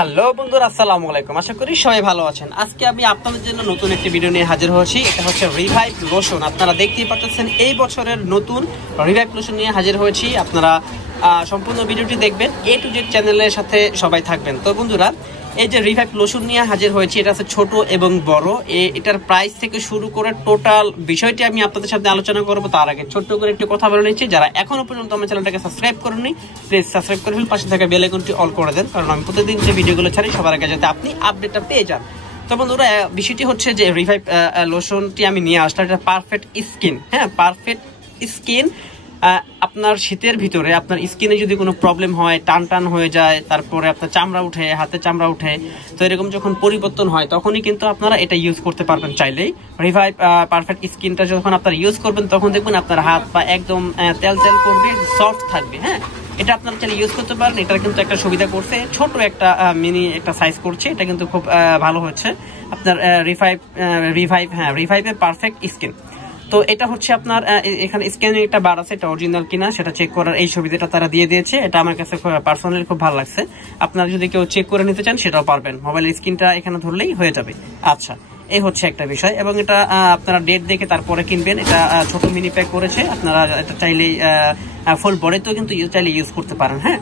Hello বন্ধুরা, আসসালামু আলাইকুম। আশা করি সবাই ভালো আছেন। আজকে আমি আপনাদের জন্য নতুন একটি ভিডিও নিয়ে হাজির হয়েছি। এটা হচ্ছে রিভাইভ লোশন। আপনারা দেখতেই পাচ্ছেন এই বছরের নতুন রিভাইভ লোশন নিয়ে হাজির হয়েছি। আপনারা সম্পূর্ণ ভিডিওটি দেখবেন, এ টু জেড চ্যানেলের সাথে সবাই থাকবেন। তো বন্ধুরা, এই যে রিভাইভ লোশন নিয়ে হাজির হয়েছি, এটা আছে ছোট এবং বড়। এটার প্রাইস থেকে শুরু করে টোটাল বিষয়টি আমি আপনাদের সাথে আলোচনা করবো। তার আগে ছোট্ট করে একটু কথা বলে নিচ্ছি, যারা এখনো পর্যন্ত আমার চ্যানেলটাকে সাবস্ক্রাইব করেননি, প্লিজ সাবস্ক্রাইব করে পাশে থাকা বেল আইকনটি অল করে দেন, কারণ আমি প্রতিদিন যে ভিডিওগুলো ছাড়ি সবার আগে যাতে আপনি আপডেটটা পেয়ে যান। তো বন্ধুরা, বিষয়টি হচ্ছে যে রিভাইভ লোশনটি আমি নিয়ে আসলাম, এটা পারফেক্ট স্কিন। হ্যাঁ, পারফেক্ট স্কিন। আপনার শীতের ভিতরে আপনার স্কিনে যদি কোনো প্রবলেম হয়, টান টান হয়ে যায়, তারপরে আপনার চামড়া উঠে, হাতে চামড়া উঠে, তো এরকম যখন পরিবর্তন হয় তখনই কিন্তু আপনারা এটা ইউজ করতে পারবেন চাইলেই। রিভাইভ পারফেক্ট স্কিনটা যখন আপনারা ইউজ করবেন তখন দেখবেন আপনার হাত পা একদম তেল তেল করবে, সফট থাকবে। হ্যাঁ, এটা আপনারা চাইলে ইউজ করতে পারেন। এটার কিন্তু একটা সুবিধা করছে, ছোট একটা মিনি একটা সাইজ করছে, এটা কিন্তু খুব ভালো হচ্ছে আপনার রিভাইভের পারফেক্ট স্কিন। তো এটা হচ্ছে আপনার এখানে স্ক্যানিং একটা বার আছে, এটা অরিজিনাল কিনা সেটা চেক করার এই সুবিধাটা তারা দিয়ে দিয়েছে। এটা আমার কাছে পার্সোনালি খুব ভালো লাগছে। আপনারা যদি কেউ চেক করে নিতে চান সেটাও পারবেন, মোবাইলের স্ক্রিনটা এখানে ধরলেই হয়ে যাবে। আচ্ছা, এই হচ্ছে একটা বিষয়। এবং এটা আপনারা ডেট দেখে তারপরে কিনবেন। এটা ছোট মিনি প্যাক করেছে, আপনারা এটা চাইলেই ফুল বডিতেও কিন্তু চাইলে ইউজ করতে পারেন। হ্যাঁ,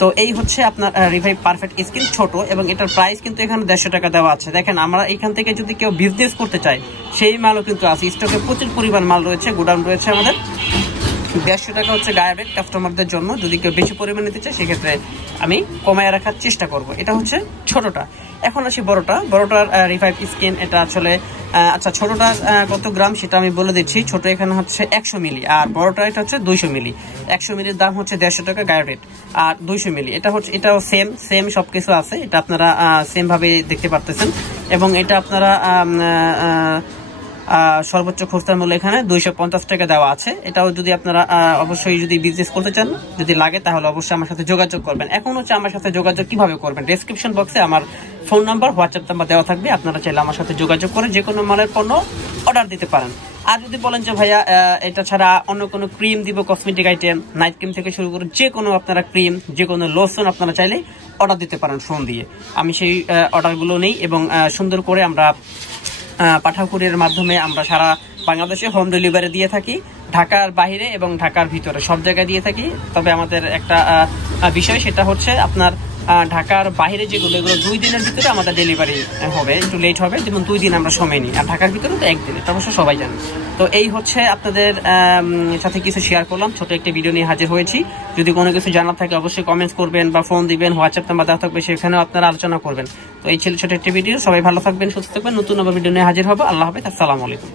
তো এই হচ্ছে আপনার রিভাইভ পারফেক্ট স্কিন ছোট, এবং এটার প্রাইস কিন্তু এখানে 150 টাকা দেওয়া আছে। দেখেন, আমরা এখান থেকে যদি কেউ বিজনেস করতে চাই সেই মালও কিন্তু আছে, স্টকে প্রচুর পরিমাণ মাল রয়েছে, গোডাউন রয়েছে আমাদের। 150 টাকা হচ্ছে গায়ে রেট কাস্টমারদের জন্য। যদি কেউ বেশি পরিমাণ নিতে চায় সেক্ষেত্রে আমি কমায় রাখার চেষ্টা করব। এটা হচ্ছে ছোটটা। এখন আসি বড়টার রিভাইভ স্কিন। এটা আসলে আচ্ছা, ছোটটার কত গ্রাম সেটা আমি বলে দিচ্ছি। ছোট এখানে হচ্ছে 100 মিলি, আর বড়টা এটা হচ্ছে 200 মিলি। 100 মিলির দাম হচ্ছে 150 টাকা গায়ে রেট, আর 200 মিলি এটা হচ্ছে, এটাও সেম সবকিছু আছে। এটা আপনারা সেম ভাবে দেখতে পারতেছেন। এবং এটা আপনারা সর্বোচ্চ খুচরা মূল্য এখানে 250 টাকা দেওয়া আছে। এটাও যদি আপনারা অবশ্যই যদি বিজনেস করতে চান, যদি লাগে তাহলে অবশ্যই আমার সাথে যোগাযোগ করবেন। এখন হচ্ছে আমার সাথে যোগাযোগ কিভাবে করবেন, ডেসক্রিপশন বক্সে আমার ফোন নাম্বার, হোয়াটসঅ্যাপ নাম্বার দেওয়া থাকবে। আপনারা চাইলে আমার সাথে যোগাযোগ করে যে কোনো মালের পণ্য অর্ডার দিতে পারেন। আর যদি বলেন যে ভাইয়া এটা ছাড়া অন্য কোনো ক্রিম দিব, কসমেটিক আইটেম, নাইট ক্রিম থেকে শুরু করে যে কোনো আপনারা ক্রিম, যে কোনো লোশন আপনারা চাইলে অর্ডার দিতে পারেন ফোন দিয়ে। আমি সেই অর্ডারগুলো নেই এবং সুন্দর করে আমরা পাঠাও কুরিয়ারের মাধ্যমে আমরা সারা বাংলাদেশে হোম ডেলিভারি দিয়ে থাকি। ঢাকার বাইরে এবং ঢাকার ভিতরে সব জায়গায় দিয়ে থাকি। তবে আমাদের একটা বিষয়, সেটা হচ্ছে আপনার ঢাকার বাইরে যেগুলো, এগুলো 2 দিনের ভিতরে আমাদের ডেলিভারি হবে, একটু লেট হবে, যেমন 2 দিন আমরা সময় নিই। আর ঢাকার ভিতরে তো 1 দিন, এটা অবশ্য সবাই জানে। তো এই হচ্ছে আপনাদের সাথে কিছু শেয়ার করলাম, ছোট একটা ভিডিও নিয়ে হাজির হয়েছি। যদি কোনো কিছু জানার থাকে অবশ্যই কমেন্টস করবেন বা ফোন দিবেন, হোয়াটসঅ্যাপ নাম্বার দেওয়া থাকবে, সেখানেও আপনারা আলোচনা করবেন। তো এই ছিল ছোট একটা ভিডিও। সবাই ভালো থাকবেন, সুস্থ থাকবেন। নতুন আবার ভিডিও নিয়ে হাজির হবো। আল্লাহ হাফেজ, আসসালামু আলাইকুম।